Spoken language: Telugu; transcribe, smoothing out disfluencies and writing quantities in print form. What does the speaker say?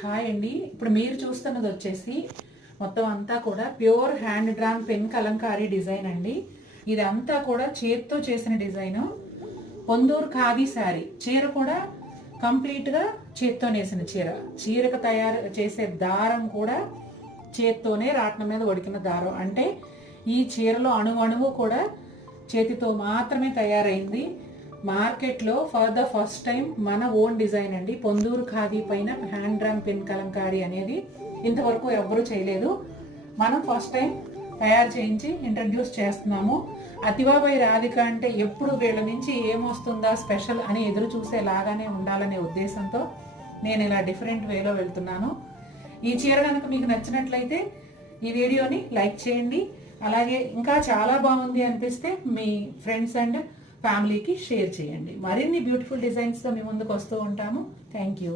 హాయ్ అండి. ఇప్పుడు మీరు చూస్తున్నది వచ్చేసి మొత్తం అంతా కూడా pure hand drawn pen Kalamkari design అండి. ఇదంతా కూడా చేత్తో చేసిన డిజైన్. పొందూరు ఖాదీ శారీ చీర కూడా కంప్లీట్గా చేత్తో నేసిన చీర. చీరకు తయారు చేసే దారం కూడా చేత్తోనే రాట్నం మీద ఉడికిన దారం. అంటే ఈ చీరలో అణువు కూడా చేతితో మాత్రమే తయారైంది. మార్కెట్లో ఫర్ ద ఫస్ట్ టైం మన ఓన్ డిజైన్ అండి. పొందూరు ఖాదీ పైన హ్యాండ్ డ్రామ్ పెన్ కలంకారీ అనేది ఇంతవరకు ఎవ్వరూ చేయలేదు. మనం ఫస్ట్ టైం తయారు చేయించి ఇంట్రడ్యూస్ చేస్తున్నాము. అతిబాబాయ్ రాధిక అంటే ఎప్పుడు వీళ్ళ నుంచి ఏమొస్తుందా స్పెషల్ అని ఎదురు చూసేలాగానే ఉండాలనే ఉద్దేశంతో నేను ఇలా డిఫరెంట్ వేలో వెళ్తున్నాను. ఈ చీర కనుక మీకు నచ్చినట్లయితే ఈ వీడియోని లైక్ చేయండి. అలాగే ఇంకా చాలా బాగుంది అనిపిస్తే మీ ఫ్రెండ్స్ అండ్ ఫ్యామిలీకి షేర్ చేయండి. మరిన్ని బ్యూటిఫుల్ డిజైన్స్తో మీ ముందుకు వస్తూ ఉంటాము. Thank you.